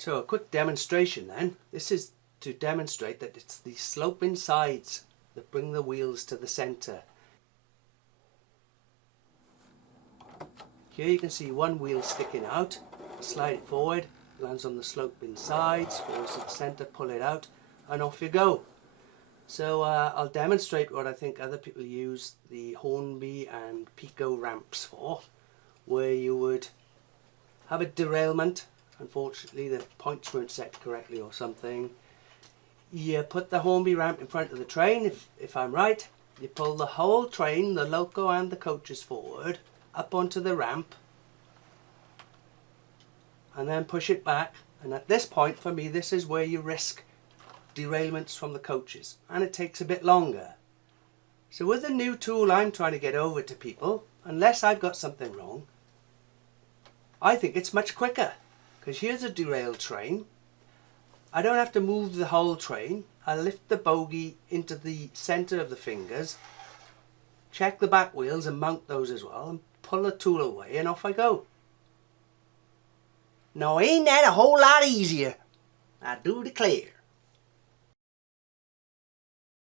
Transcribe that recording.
So a quick demonstration then. This is to demonstrate that it's the sloping sides that bring the wheels to the centre. Here you can see one wheel sticking out. Slide it forward, lands on the sloping sides, falls to the centre, pull it out, and off you go. So I'll demonstrate what I think other people use the Hornby and Pico ramps for, where you would have a derailment. Unfortunately the points weren't set correctly or something. You put the Hornby ramp in front of the train, if I'm right. You pull the whole train, the loco and the coaches forward, up onto the ramp, and then push it back. And at this point, for me, this is where you risk derailments from the coaches, and it takes a bit longer. So with the new tool I'm trying to get over to people, unless I've got something wrong, I think it's much quicker. Because here's a derailed train. I don't have to move the whole train. I lift the bogie into the centre of the fingers, check the back wheels and mount those as well, and pull the tool away, and off I go. Now ain't that a whole lot easier? I do declare.